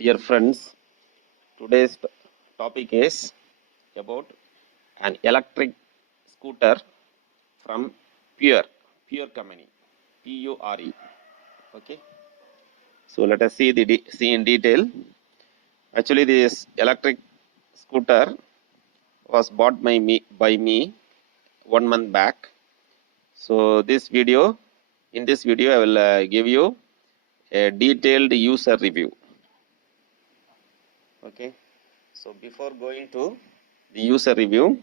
Dear friends, today's topic is about an electric scooter from Pure Company, Pure. Okay, so let us see in detail. Actually, this electric scooter was bought by me 1 month back. So in this video, I will give you a detailed user review. Okay, so before going to the user review,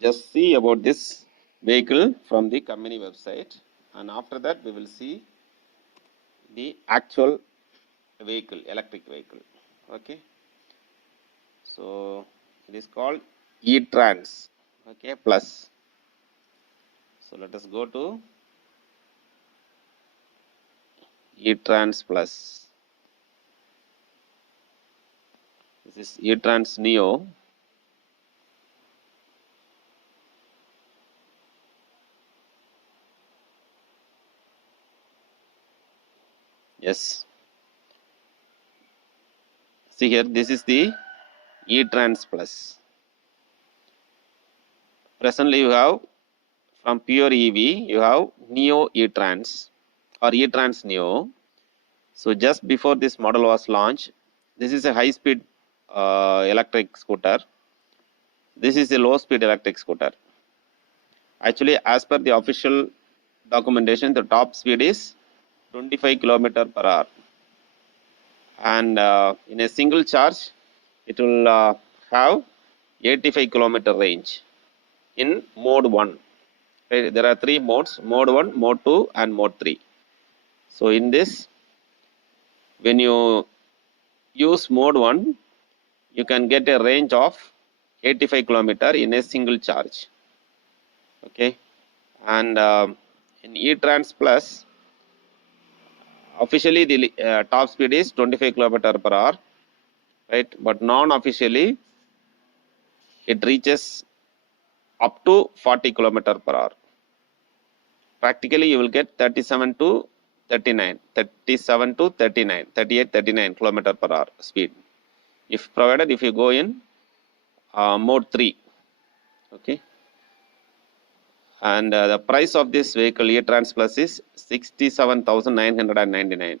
just see about this vehicle from the company website, and after that we will see the actual vehicle, electric vehicle. Okay, so it is called E-Trans. Okay, plus. So let us go to E-Trans plus. This is E-Trans Neo. Yes. See here, this is the E-Trans plus. Presently you have from Pure EV, you have Neo E-Trans or E-Trans Neo. So just before this model was launched, this is a high-speed electric scooter. This is a low-speed electric scooter. Actually, as per the official documentation, the top speed is 25 km per hour. And in a single charge, it will have 85 km range in mode 1. Right? There are 3 modes, mode 1, mode 2 and mode 3. So in this, when you use mode 1, you can get a range of 85 km in a single charge. Okay, and in E-Trans Plus, officially the top speed is 25 km per hour, right? But non-officially, it reaches up to 40 km per hour. Practically, you will get 37 to 39 km per hour speed, if provided if you go in mode 3. Okay, and the price of this vehicle E-Trans Plus is 67,999.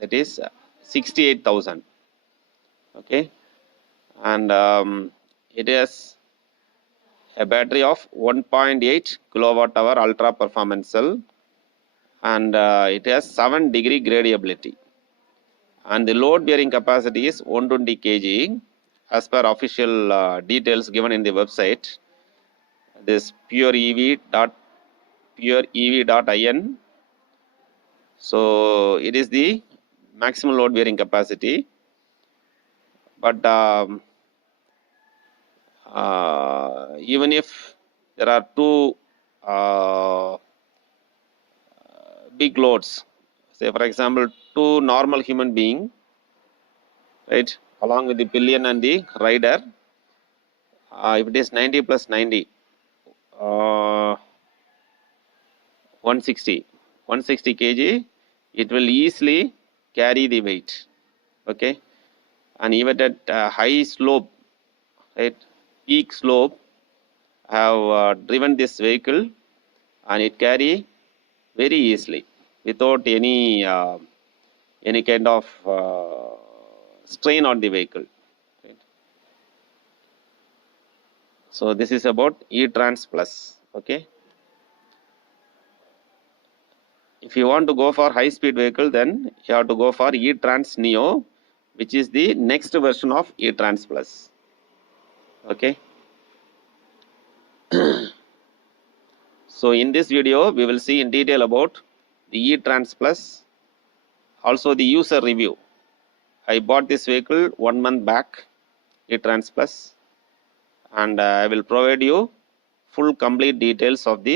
That is 68,000. Okay, and it has a battery of 1.8 kilowatt hour ultra performance cell, and it has 7-degree gradability, and the load bearing capacity is 120 kg as per official details given in the website. This pureev.in. So it is the maximum load bearing capacity, but even if there are 2 big loads, say for example 2 normal human being, right, along with the pillion and the rider, if it is 90 plus 90, 160 kg, it will easily carry the weight. Okay, and even at high slope, right, peak slope, I have driven this vehicle, and it carry very easily without any kind of strain on the vehicle. Right. So this is about E-Trans Plus. Okay, if you want to go for high speed vehicle, then you have to go for E-Trans Neo, which is the next version of E-Trans Plus. Okay, so in this video we will see in detail about the E-Trans Plus, also the user review. I bought this vehicle 1 month back, E-Trans Plus, and I will provide you full complete details of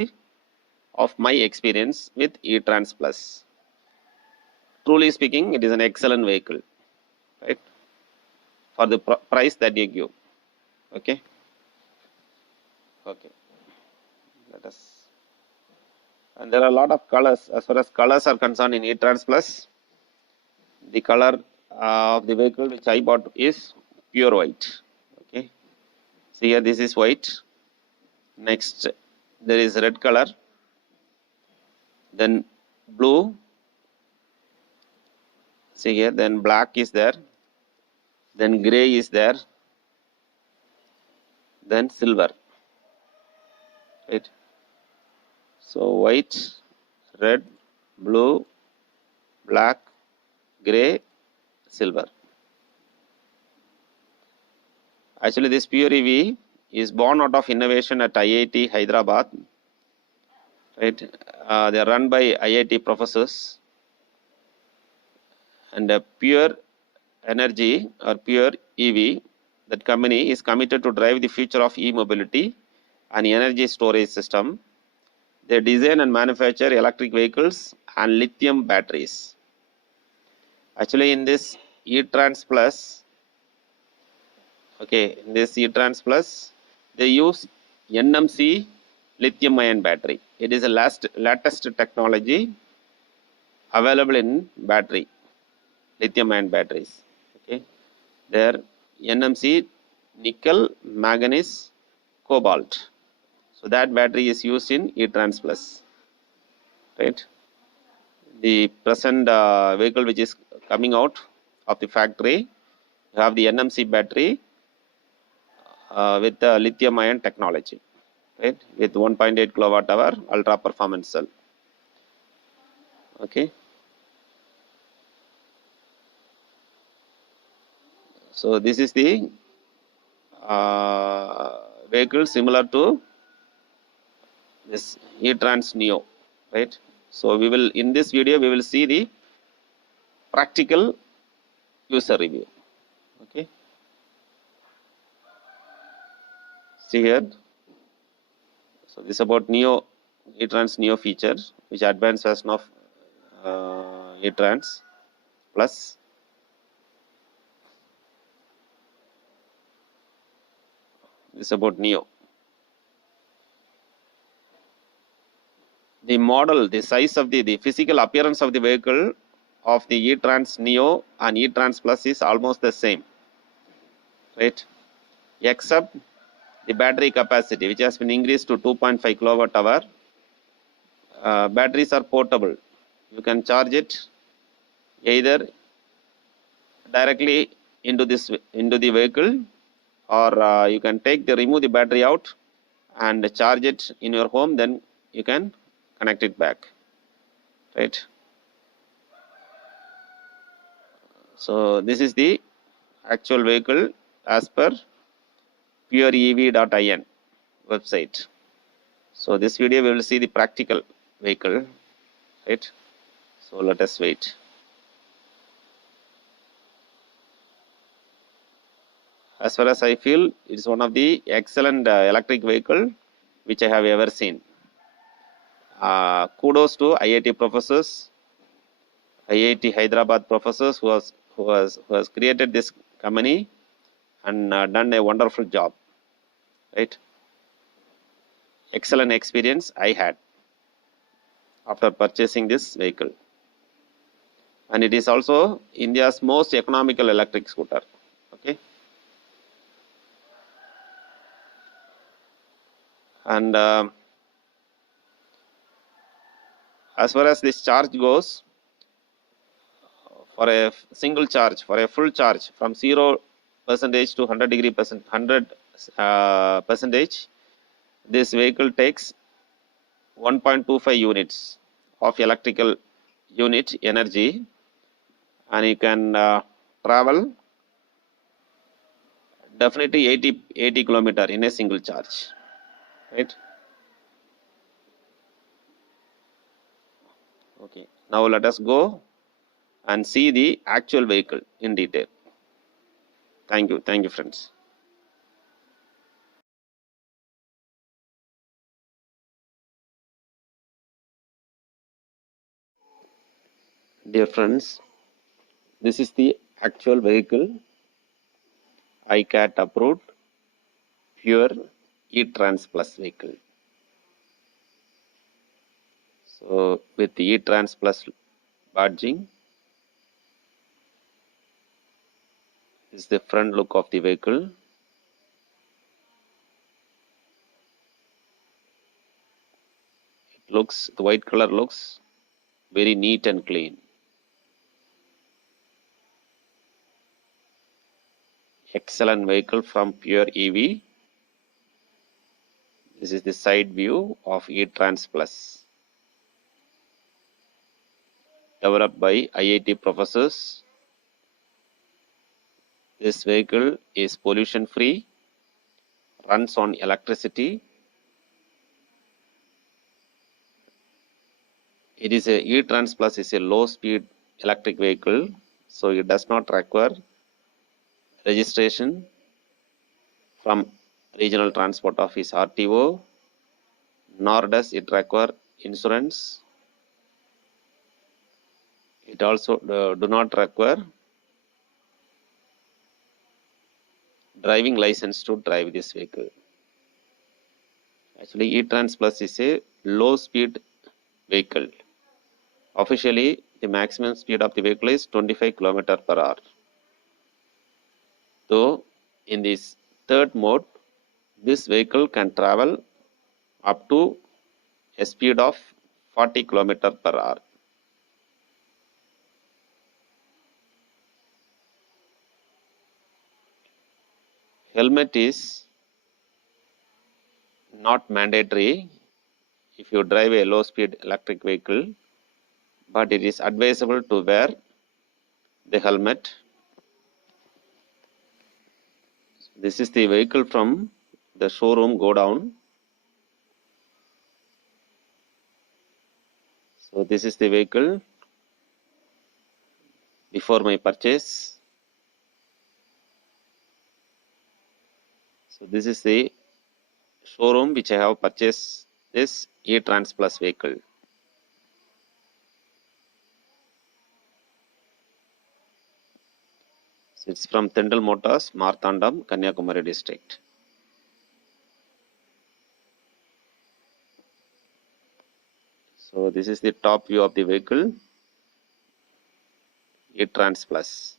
my experience with E-Trans Plus. Truly speaking, it is an excellent vehicle, right, for the price that you give. Okay, okay, let us. And there are a lot of colors. As far as colors are concerned in E-Trans Plus, the color of the vehicle which I bought is pure white. Okay, see here, this is white. Next, there is red color, then blue. See here, then black is there, then gray is there, then silver. Right. So white, red, blue, black, gray, silver. Actually, this pure EV is born out of innovation at IIT Hyderabad. Right, they are run by IIT professors, and pure energy or pure EV, that company is committed to drive the future of e-mobility and energy storage system. They design and manufacture electric vehicles and lithium batteries. Actually, in this eTrans Plus, okay, in this eTrans Plus, they use NMC lithium ion battery. It is the latest technology available in battery, lithium ion batteries. Okay, there NMC, nickel, manganese, cobalt. So that battery is used in eTrans Plus. Right. The present vehicle which is coming out of the factory, you have the NMC battery with the lithium ion technology, right, with 1.8 kilowatt hour ultra performance cell. Okay, so this is the vehicle similar to this eTrans Neo, right. So we will, in this video we will see the practical user review. Okay, see here. So this is about Neo, eTrans Neo feature, which advanced version of eTrans Plus. This is about Neo. The model, the size of the physical appearance of the vehicle of the eTrans Neo and eTrans Plus is almost the same, right? Except the battery capacity, which has been increased to 2.5 kilowatt hour. Batteries are portable. You can charge it either directly into the vehicle, or you can remove the battery out and charge it in your home. Then you can connect it back, right? So this is the actual vehicle as per pureev.in website. So this video we will see the practical vehicle, right? So let us wait. As far as I feel, it is one of the excellent electric vehicle which I have ever seen. Kudos to IIT professors, IIT Hyderabad professors who has created this company and done a wonderful job, right? Excellent experience I had after purchasing this vehicle, and it is also India's most economical electric scooter. Okay, and as far as this charge goes, for a single charge, for a full charge from 0% to 100 percentage, this vehicle takes 1.25 units of electrical unit energy, and you can travel definitely 80 kilometer in a single charge, right? Okay, now let us go and see the actual vehicle in detail. Thank you friends. Dear friends, this is the actual vehicle, ICAT approved pure eTrans Plus vehicle. So with the eTrans Plus badging, This is the front look of the vehicle. The white color looks very neat and clean. Excellent vehicle from Pure EV. This is the side view of E-Trans Plus. Developed by IIT professors. This vehicle is pollution free, runs on electricity. E-Trans Plus is a low speed electric vehicle, so it does not require registration from Regional Transport Office RTO, nor does it require insurance. It also do not require driving license to drive this vehicle. Actually, E-Trans Plus is a low speed vehicle. Officially, the maximum speed of the vehicle is 25 km per hour. So, in this third mode, this vehicle can travel up to a speed of 40 km per hour. Helmet is not mandatory if you drive a low speed electric vehicle, but it is advisable to wear the helmet. This is the vehicle from the showroom go down. So this is the vehicle before my purchase. So this is the showroom which I have purchased this E-Trans Plus vehicle. So it's from Tendal Motors, Marthandam, Kanyakumari district. So this is the top view of the vehicle, E-Trans Plus.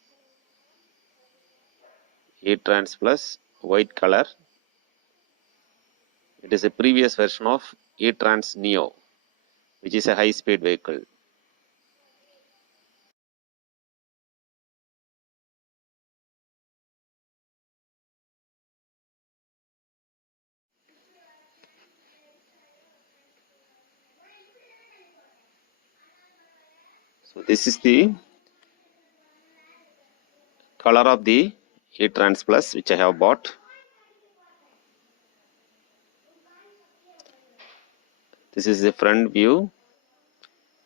E-Trans Plus, white color. It is a previous version of E-Trans Neo, which is a high-speed vehicle. So this is the color of the E-Trans Plus which I have bought. This is the front view.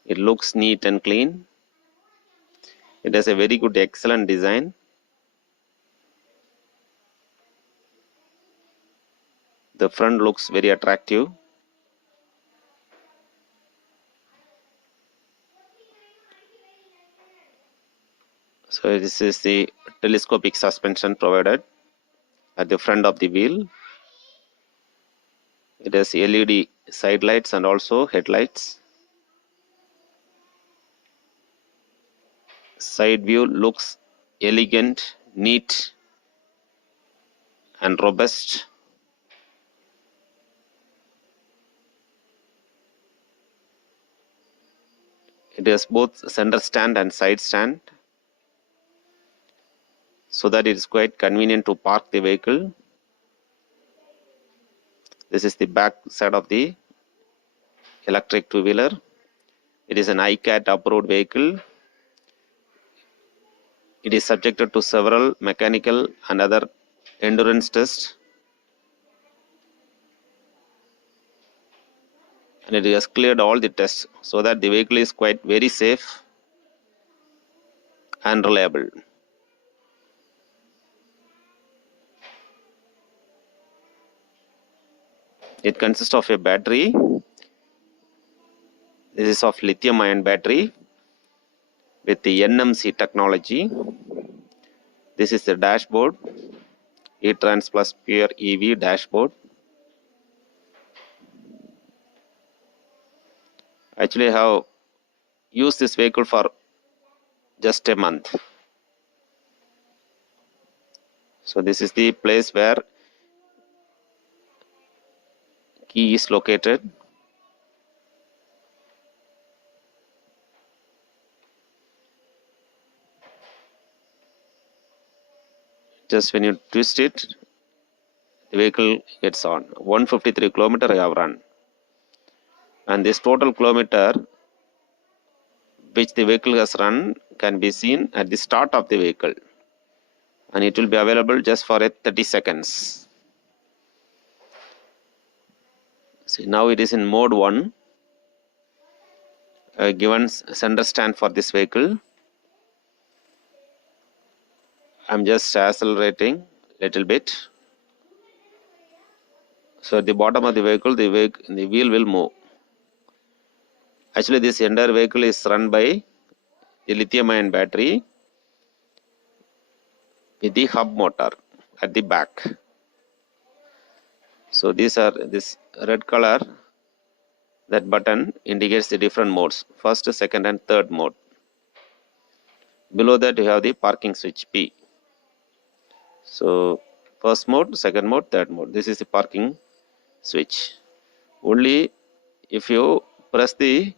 It looks neat and clean. It has a very good, excellent design. The front looks very attractive. So this is the telescopic suspension provided at the front of the wheel. It has LED side lights and also headlights. Side view looks elegant, neat and robust. It has both center stand and side stand, so that it is quite convenient to park the vehicle. This is the back side of the electric two-wheeler. It is an ICAT approved vehicle. It is subjected to several mechanical and other endurance tests, and it has cleared all the tests, so that the vehicle is quite very safe and reliable. It consists of a battery. This is of lithium ion battery with the NMC technology. This is the dashboard, E-Trans Plus Pure EV dashboard. Actually, I have used this vehicle for just a month. So this is the place where key is located. Just when you twist it, the vehicle gets on. 153 kilometer I have run, and this total kilometer which the vehicle has run can be seen at the start of the vehicle, and it will be available just for 30 seconds. See, now it is in mode 1, given center stand for this vehicle. I'm just accelerating little bit. So at the bottom of the vehicle, the wheel will move. Actually, this entire vehicle is run by the lithium-ion battery with the hub motor at the back. So these are this red color, that button indicates the different modes, first, second and third mode. Below that you have the parking switch P. So first mode, second mode, third mode. This is the parking switch. Only if you press the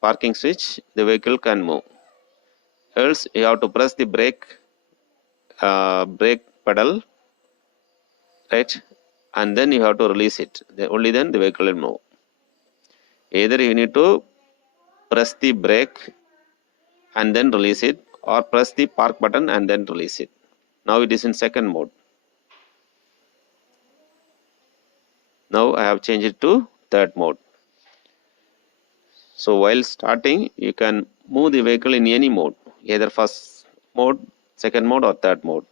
parking switch, the vehicle can move. Else you have to press the brake pedal, right, and then you have to release it. Only then the vehicle will move. Either you need to press the brake and then release it, or press the park button and then release it. Now it is in second mode. Now I have changed it to third mode. So while starting, you can move the vehicle in any mode, either first mode, second mode or third mode.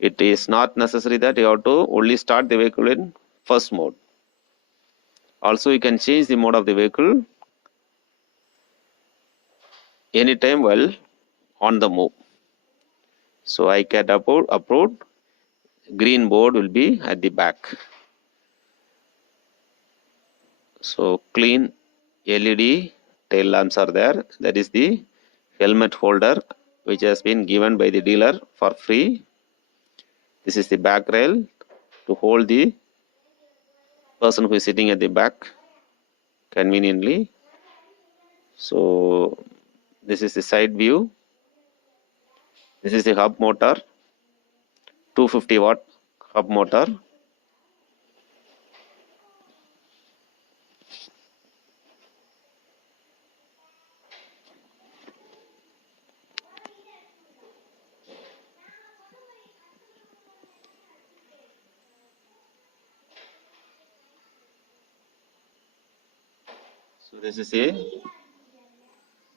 It is not necessary that you have to only start the vehicle in first mode. Also, you can change the mode of the vehicle anytime while on the move. So I can upload, green board will be at the back. So clean LED tail lamps are there. That is the helmet holder which has been given by the dealer for free. This is the back rail to hold the person who is sitting at the back conveniently. So this is the side view. This is the hub motor, 250 watt hub motor. So this is a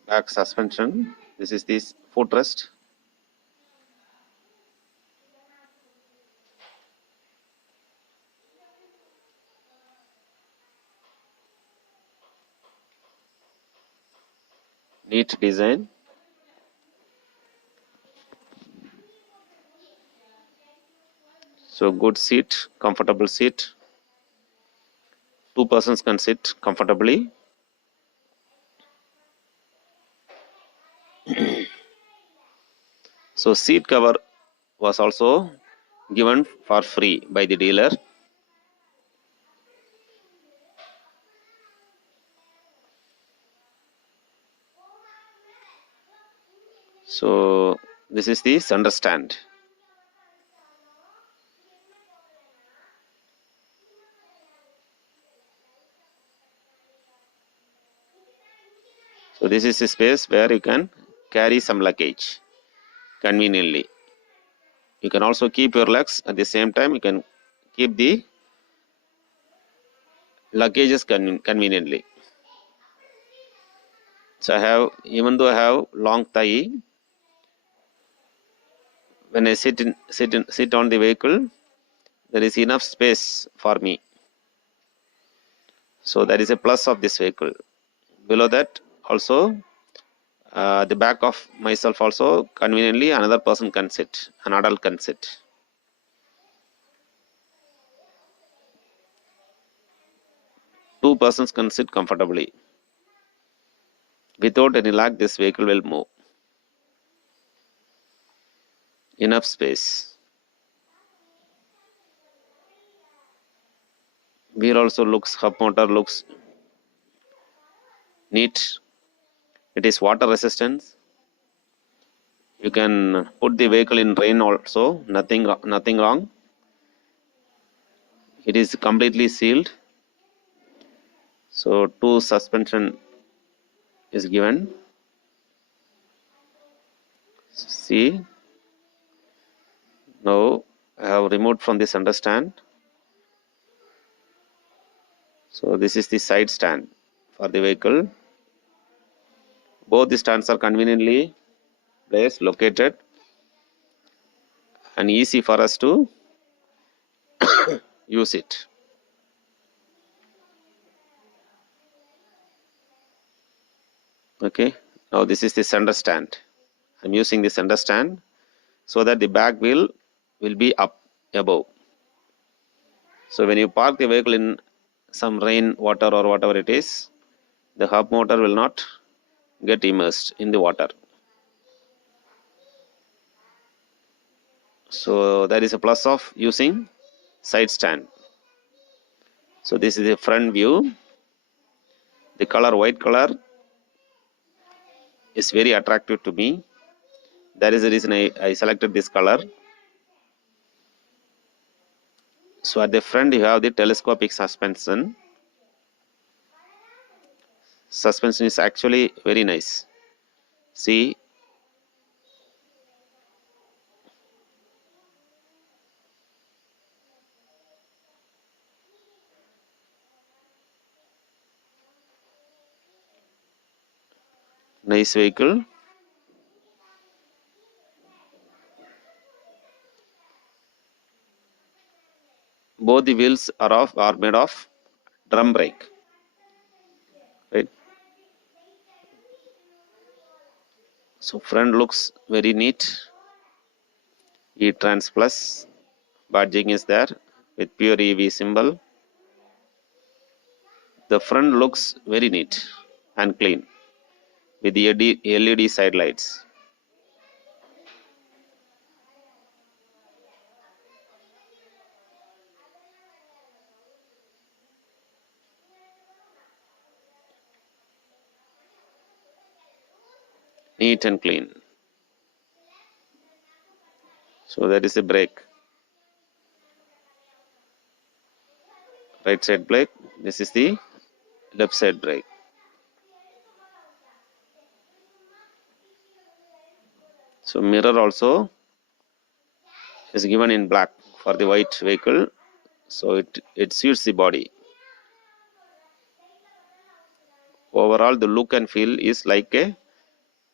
back suspension. This is this footrest. Neat design. So good seat, comfortable seat. 2 persons can sit comfortably. So seat cover was also given for free by the dealer. So this is the center stand. So this is a space where you can carry some luggage conveniently. You can also keep your luggage at the same time. You can keep the luggages conveniently. So I have, even though I have long thigh, when I sit on the vehicle, there is enough space for me. So that is a plus of this vehicle. Below that also, the back of myself also conveniently another person can sit, an adult can sit. Two persons can sit comfortably. Without any lag, this vehicle will move. Enough space. Here also looks, hub motor looks neat. It is water resistance. You can put the vehicle in rain also, nothing wrong. It is completely sealed. So two suspension is given. See, now I have removed from the center stand. So this is the side stand for the vehicle. Both the stands are conveniently placed, located, and easy for us to use it. Okay, now this is the center stand. I'm using the center stand so that the back wheel will be up above. So when you park the vehicle in some rain, water or whatever it is, the hub motor will not get immersed in the water. So that is a plus of using side stand. So this is the front view. The color, white color, is very attractive to me. That is the reason I selected this color. So at the front you have the telescopic suspension. Suspension is actually very nice. See, nice vehicle. Both the wheels are made of drum brake. Right. So front looks very neat. E-Trans Plus badging is there with pure EV symbol. The front looks very neat and clean with the LED side lights. Neat and clean. So that is the brake. Right side brake. This is the left side brake. So mirror also is given in black for the white vehicle. So it suits the body. Overall the look and feel is like a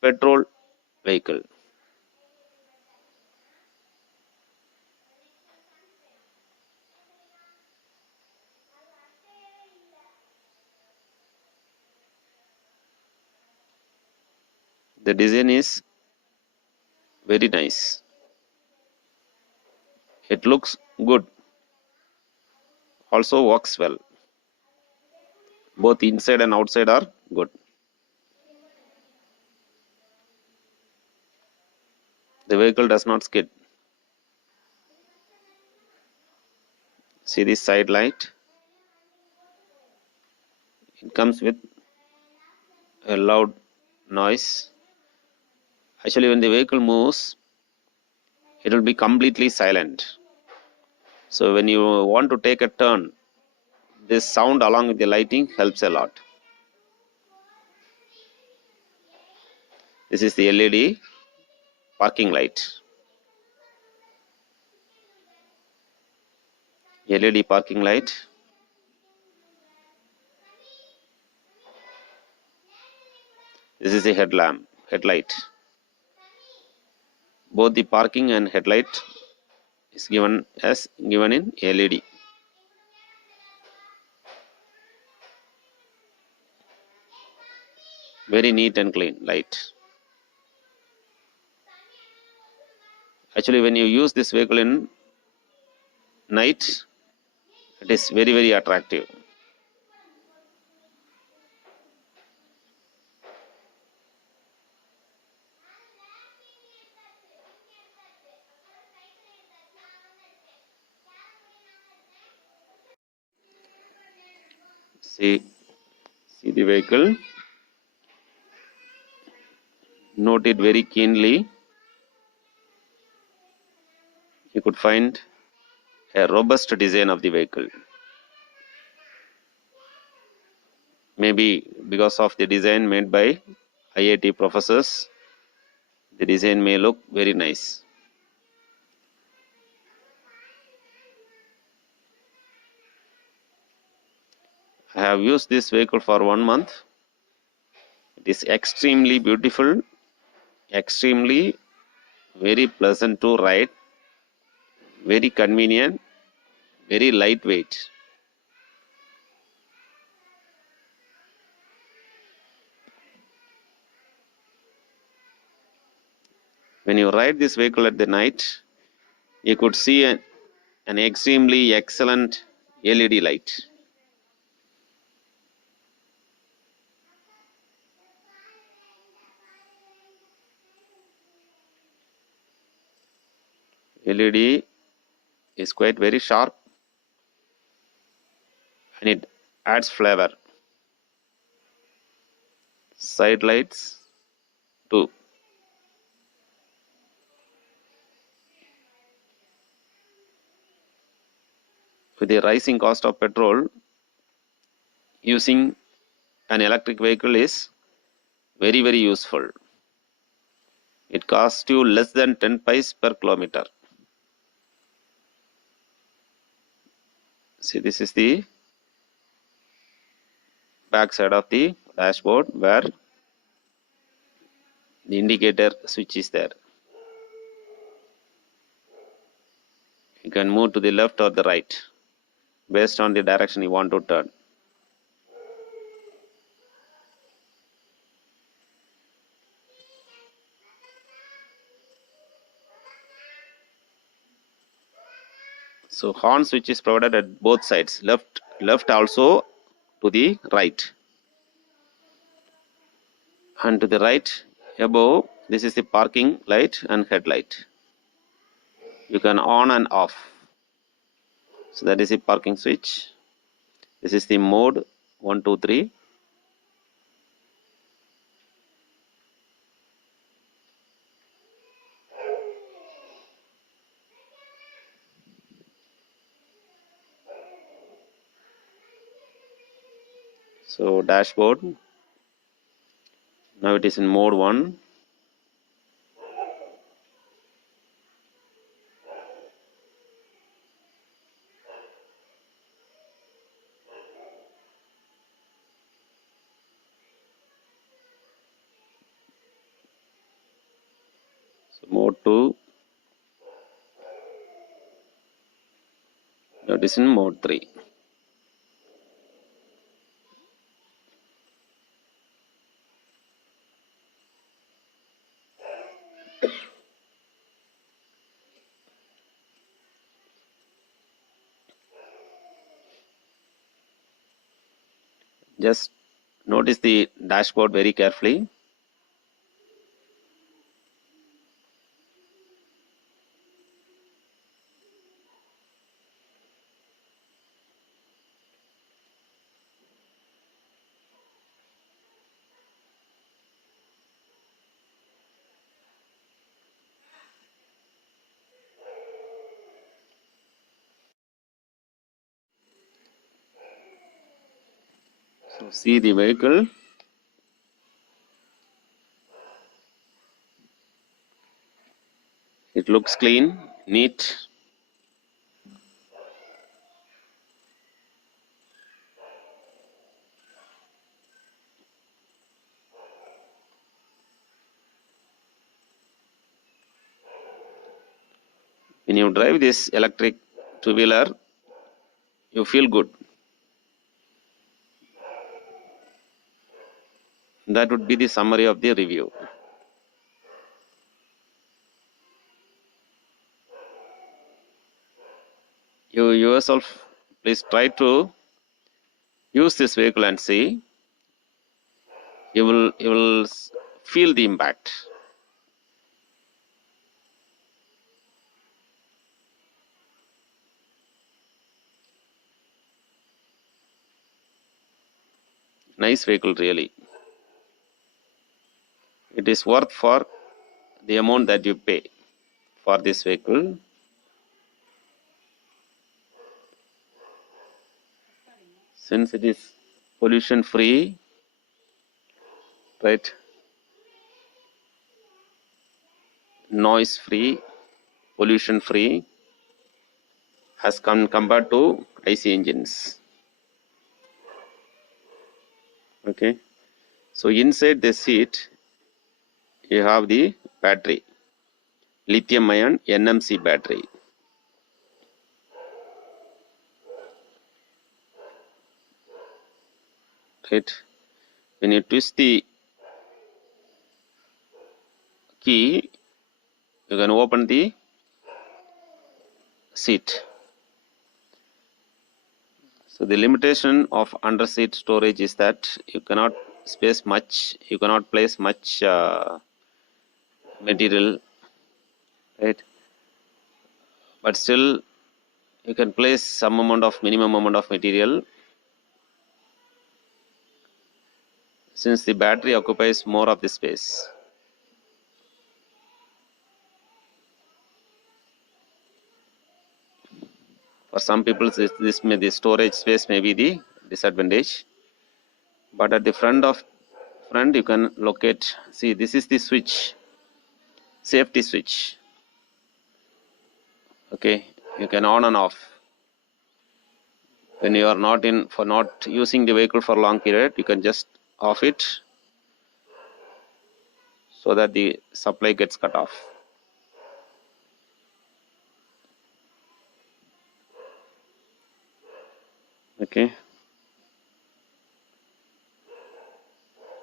petrol vehicle. The design is very nice. It looks good. Also works well. Both inside and outside are good. The vehicle does not skid. See this side light. It comes with a loud noise. Actually, when the vehicle moves, it will be completely silent. So when you want to take a turn, this sound along with the lighting helps a lot. This is the LED parking light. LED parking light. This is the headlight. Both the parking and headlight is given in LED. Very neat and clean light. Actually, when you use this vehicle in night, it is very attractive. See the vehicle. Note it very keenly. You could find a robust design of the vehicle. Maybe because of the design made by IIT professors, the design may look very nice. I have used this vehicle for 1 month. It is extremely beautiful, extremely very pleasant to ride, very convenient, very lightweight. When you ride this vehicle at the night, you could see an extremely excellent LED light. LED is quite very sharp and it adds flavor. Side lights too. With the rising cost of petrol, using an electric vehicle is very useful. It costs you less than 10 paise per kilometer. See, this is the back side of the dashboard where the indicator switch is there. You can move to the left or the right based on the direction you want to turn. So horn switch is provided at both sides, left also to the right. And to the right above, this is the parking light and headlight. You can on and off. So that is the parking switch. This is the mode 1, 2, 3. So dashboard. Now it is in mode 1. So mode 2. Now it is in mode 3. Just notice the dashboard very carefully. So see the vehicle. It looks clean, neat. When you drive this electric two-wheeler, you feel good. That would be the summary of the review. You yourself, please try to use this vehicle and see. You will feel the impact. Nice vehicle really. It is worth for the amount that you pay for this vehicle. Since it is pollution free, right? Noise free, pollution free, has come compared to IC engines. Okay, so inside the seat you have the battery, lithium ion NMC battery. Right, when you twist the key, you can open the seat. So the limitation of under seat storage is that you cannot space much, you cannot place much material, right? But still you can place some amount of minimum amount of material, since the battery occupies more of the space. For some people, this may the storage space may be the disadvantage. But at the front you can locate. See, this is the switch, safety switch. Okay, you can on and off. When you are not using the vehicle for long period, you can just off it so that the supply gets cut off. Okay,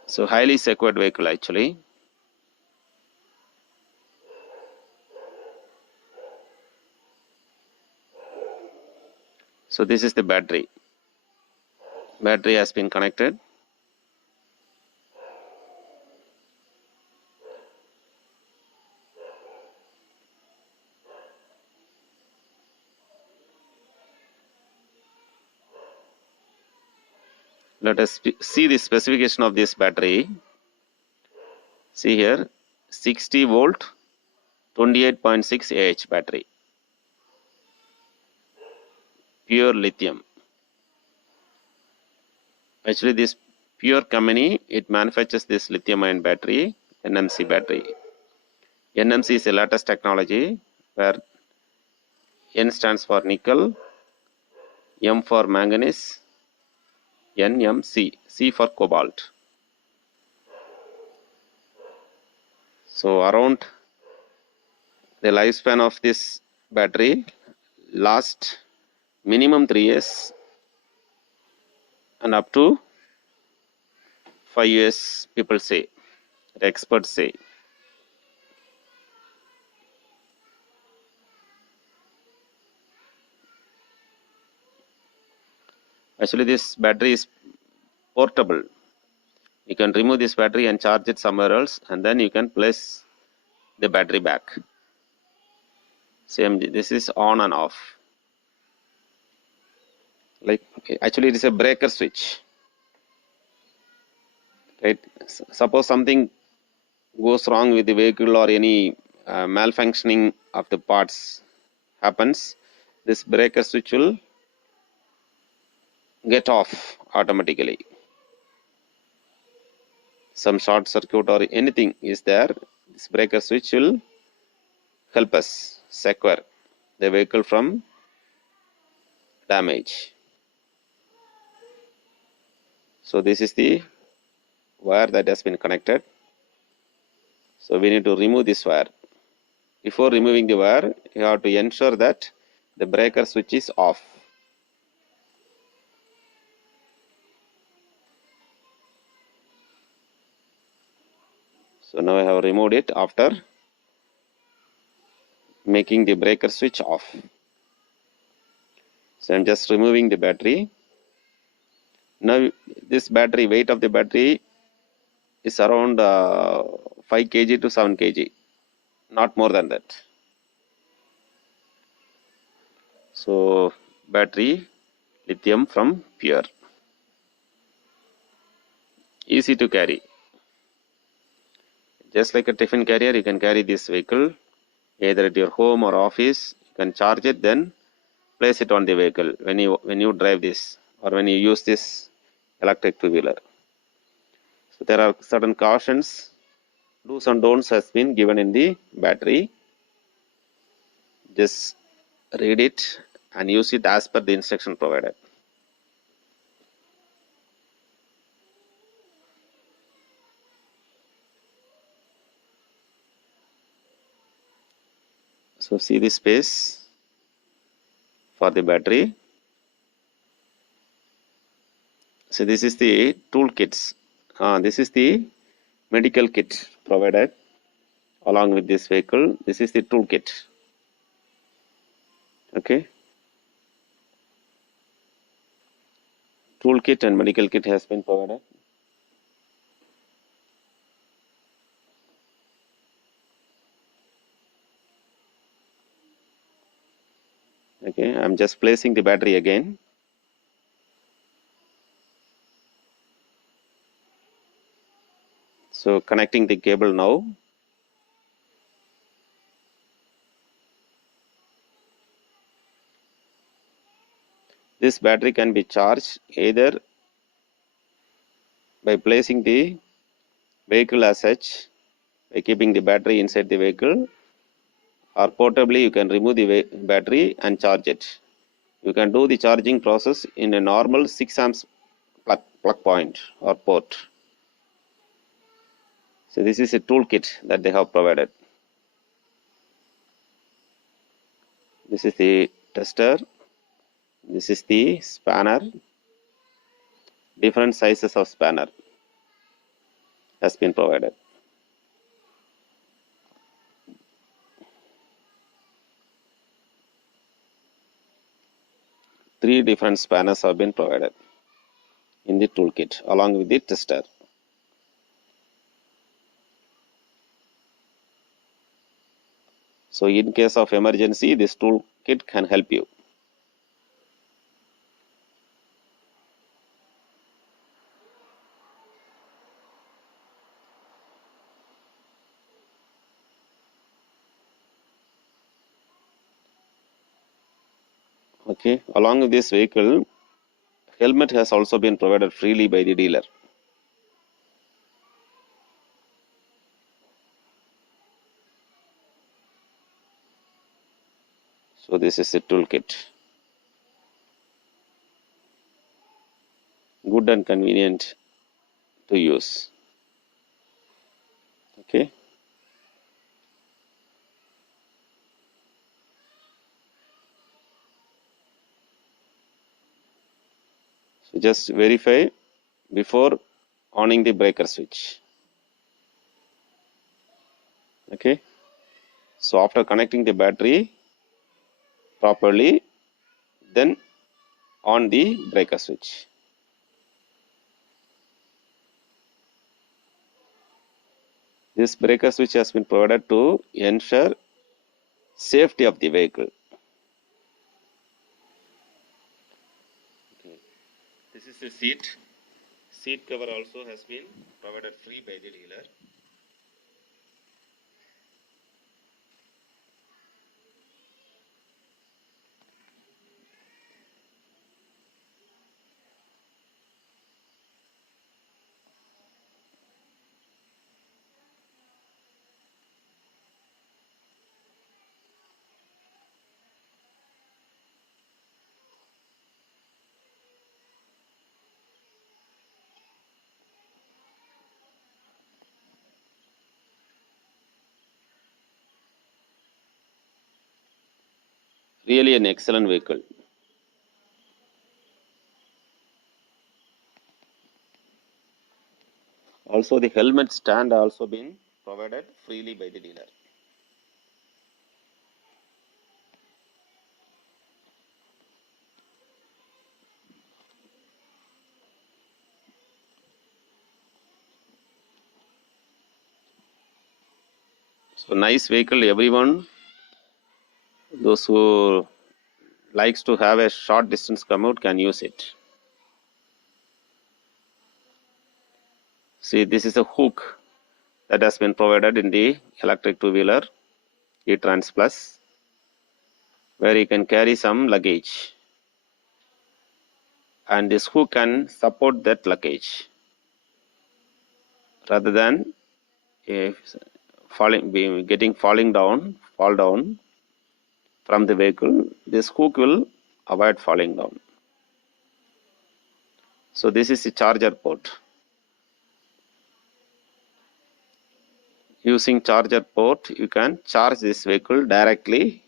so highly secured vehicle actually. So this is the battery. Battery has been connected. Let us see the specification of this battery. See here, 60 volt, 28.6 Ah battery, pure lithium. Actually, this pure company, it manufactures this lithium ion battery, NMC battery. NMC is the latest technology where N stands for nickel, M for manganese, NMC, C for cobalt. So around the lifespan of this battery last minimum 3 years and up to 5 years, people say, the experts say. Actually, this battery is portable. You can remove this battery and charge it somewhere else, and then you can place the battery back. Same, this is on and off. Like, actually it is a breaker switch, right? Suppose something goes wrong with the vehicle or any malfunctioning of the parts happens, this breaker switch will get off automatically. Some short circuit or anything is there, this breaker switch will help us secure the vehicle from damage. So this is the wire that has been connected. So we need to remove this wire. Before removing the wire, you have to ensure that the breaker switch is off. So now I have removed it after making the breaker switch off. So I'm just removing the battery. Now this battery, weight of the battery is around 5 kg to 7 kg, not more than that. So battery lithium from Pure. easy to carry. Just like a tiffin carrier, you can carry this vehicle either at your home or office. You can charge it, then place it on the vehicle when you drive this or when you use this electric two-wheeler. So there are certain cautions, do's and don'ts has been given in the battery. Just read it and use it as per the instruction provided. So see the space for the battery. So this is the toolkits. This is the medical kit provided along with this vehicle. This is the toolkit. Okay. Toolkit and medical kit has been provided. Okay, I'm just placing the battery again. So connecting the cable now. This battery can be charged either by placing the vehicle as such, by keeping the battery inside the vehicle, or portably you can remove the battery and charge it. You can do the charging process in a normal 6 amps plug point or port. So this is a toolkit that they have provided. This is the tester. This is the spanner. Different sizes of spanner has been provided. Three different spanners have been provided in the toolkit along with the tester. So in case of emergency, this toolkit can help you. Okay, along with this vehicle, helmet has also been provided freely by the dealer. So this is a toolkit. Good and convenient to use. Okay. So just verify before owning the breaker switch. Okay. So after connecting the battery properly, then on the breaker switch. This breaker switch has been provided to ensure safety of the vehicle. Okay. This is the seat. Seat cover also has been provided free by the dealer. Really an excellent vehicle. Also the helmet stand also been provided freely by the dealer. So nice vehicle, everyone. Those who likes to have a short distance commute can use it. See, this is a hook that has been provided in the electric two-wheeler E-Trans Plus, where you can carry some luggage, and this hook can support that luggage rather than falling down from the vehicle. This hook will avoid falling down. So this is the charger port. Using charger port, you can charge this vehicle directly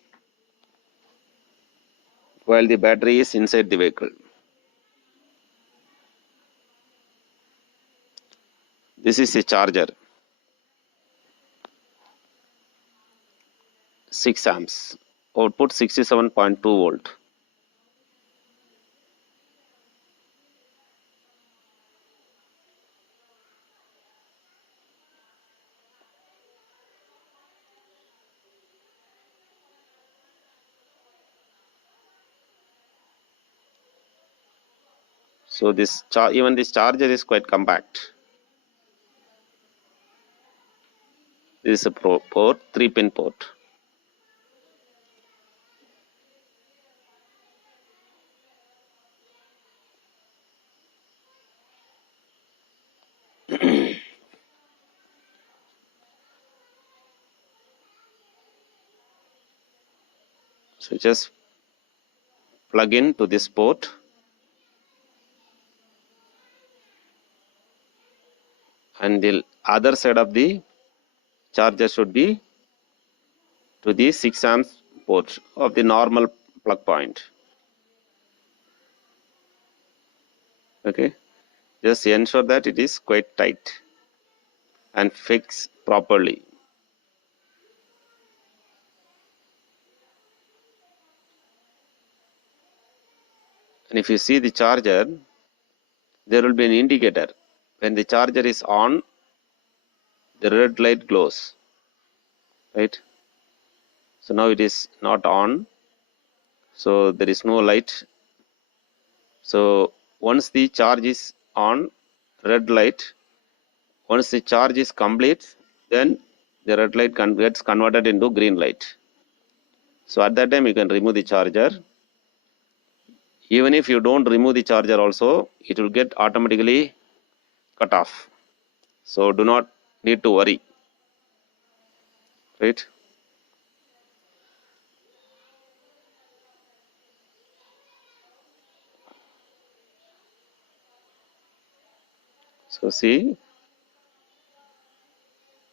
while the battery is inside the vehicle. This is a charger, 6 amps, output 67.2 volt. So this even this charger is quite compact. This is a port, 3-pin port. So just plug in to this port, and the other side of the charger should be to the 6 amps port of the normal plug point. Okay, just ensure that it is quite tight and fix properly. And if you see the charger, there will be an indicator. When the charger is on, the red light glows, right? So now it is not on, so there is no light. So once the charge is on, red light, once the charge is complete, then the red light gets converted into green light. So at that time you can remove the charger. Even if you don't remove the charger also, it will get automatically cut off. So do not need to worry, right? So see,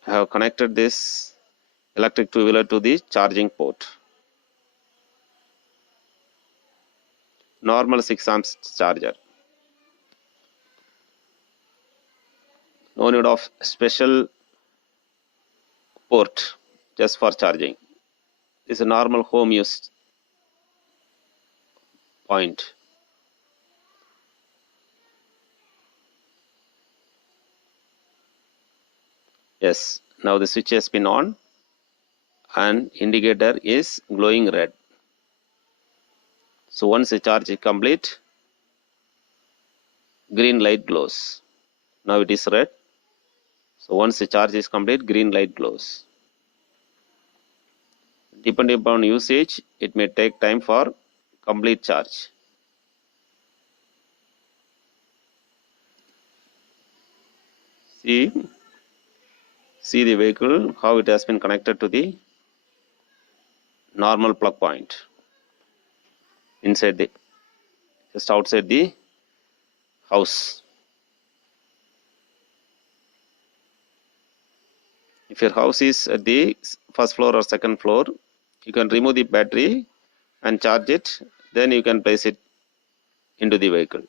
I have connected this electric two-wheeler to the charging port. Normal 6 amps charger. No need of special port just for charging. This is a normal home use point. Yes, now the switch has been on and indicator is glowing red. So once the charge is complete, green light glows. Now it is red. So once the charge is complete, green light glows. Depending upon usage, it may take time for complete charge. See the vehicle, how it has been connected to the normal plug point inside the, just outside the house. If your house is at the first floor or second floor, you can remove the battery and charge it, then you can place it into the vehicle.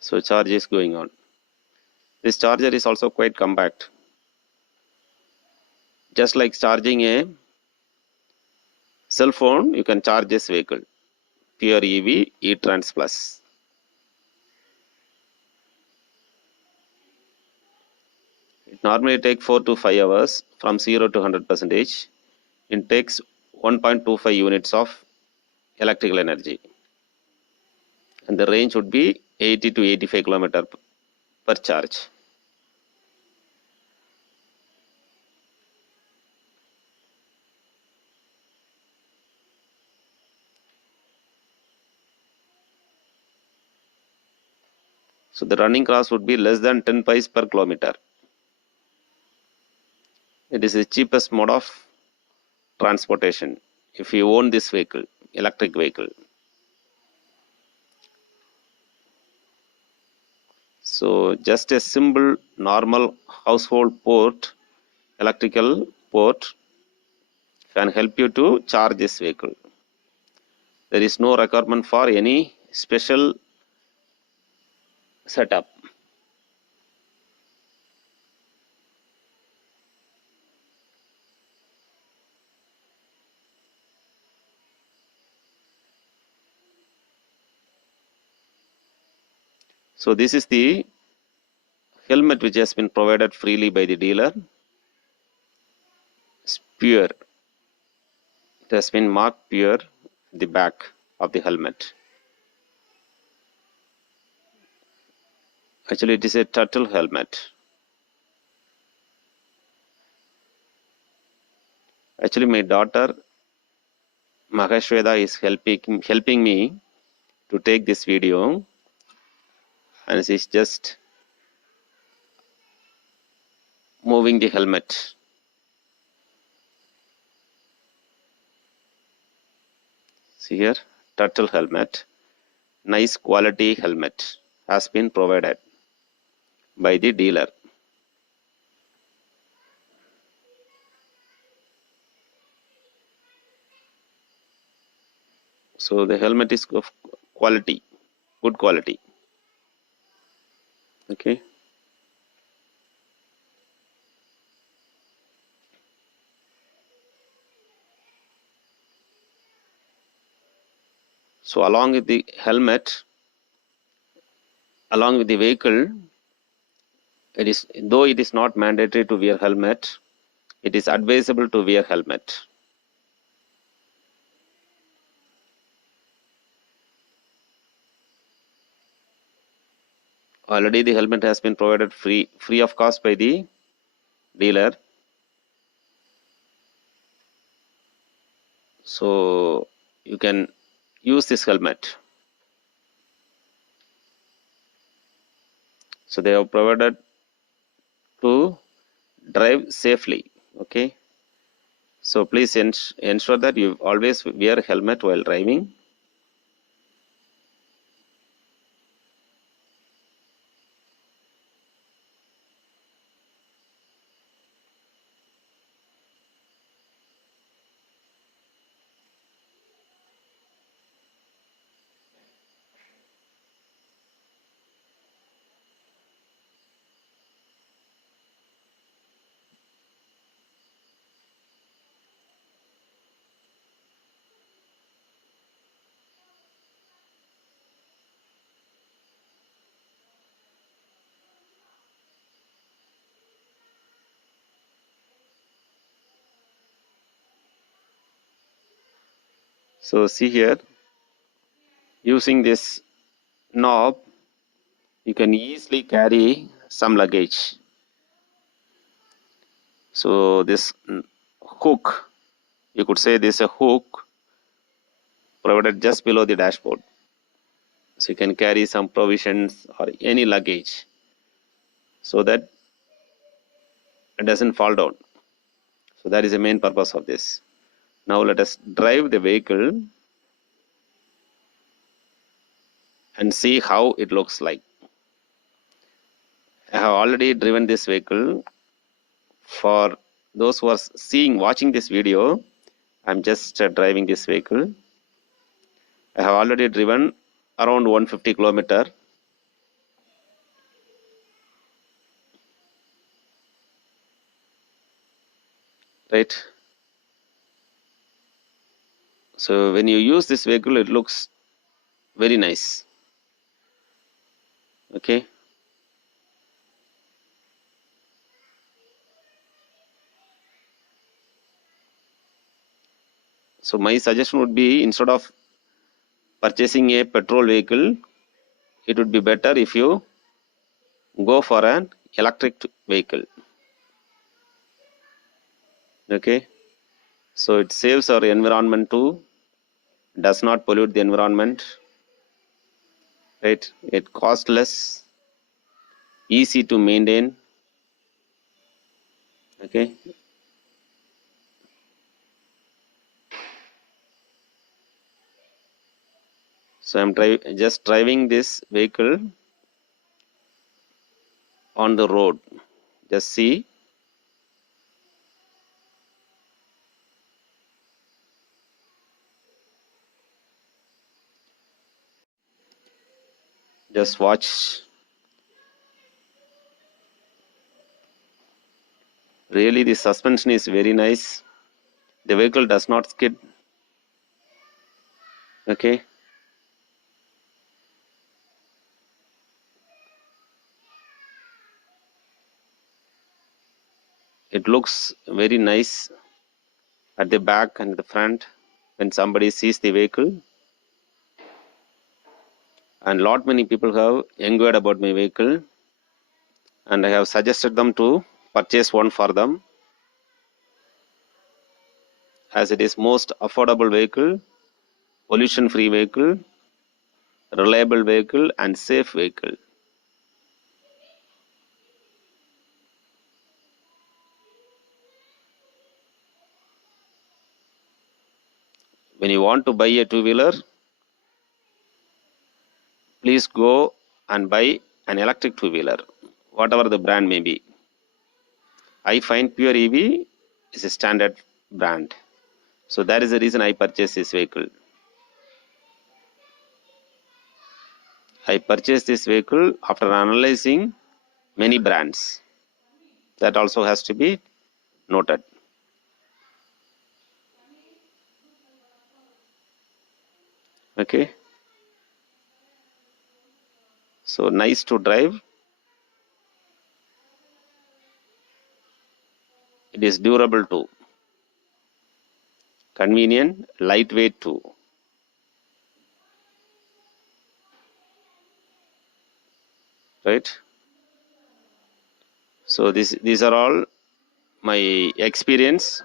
So charge is going on. This charger is also quite compact. Just like charging a cell phone, you can charge this vehicle. Pure EV E-Trans Plus. It normally takes 4 to 5 hours from 0 to 100%. It takes 1.25 units of electrical energy. And the range would be 80 to 85 km per charge. So the running cost would be less than 10 pice per kilometer. It is the cheapest mode of transportation if you own this vehicle, electric vehicle. So just a simple normal household port, electrical port can help you to charge this vehicle. There is no requirement for any special setup. So this is the helmet which has been provided freely by the dealer. It's pure. It has been marked pure at the back of the helmet. Actually, it is a turtle helmet. Actually, my daughter Mahashweda is helping me to take this video, and she's just moving the helmet. See here, turtle helmet, nice quality helmet has been provided by the dealer. So the helmet is of quality, good quality. Okay. So along with the helmet, along with the vehicle, it is, though it is not mandatory to wear helmet, it is advisable to wear helmet. Already the helmet has been provided free of cost by the dealer. So you can use this helmet. So they have provided to drive safely. Okay. So please ensure that you always wear helmet while driving. So see here, using this knob, you can easily carry some luggage. So this hook, you could say this is a hook provided just below the dashboard. So you can carry some provisions or any luggage so that it doesn't fall down. So that is the main purpose of this. Now let us drive the vehicle and see how it looks like. I have already driven this vehicle. For those who are watching this video, I'm just driving this vehicle. I have already driven around 150 kilometer. Right. So when you use this vehicle, it looks very nice. Okay. So my suggestion would be, instead of purchasing a petrol vehicle, it would be better if you go for an electric vehicle. Okay. So it saves our environment too, does not pollute the environment, right? It costs less, easy to maintain. Okay. So I'm just driving this vehicle on the road. Just see. Just watch. Really, the suspension is very nice. The vehicle does not skid. Okay. It looks very nice at the back and the front when somebody sees the vehicle. And lot many people have inquired about my vehicle, and I have suggested them to purchase one for them, as it is most affordable vehicle, pollution free vehicle, reliable vehicle, and safe vehicle. When you want to buy a two-wheeler, please go and buy an electric two-wheeler, whatever the brand may be. I find Pure EV is a standard brand. So that is the reason I purchased this vehicle. I purchased this vehicle after analyzing many brands. That also has to be noted. Okay. So nice to drive. It is durable too. Convenient, lightweight too. Right. So these are all my experience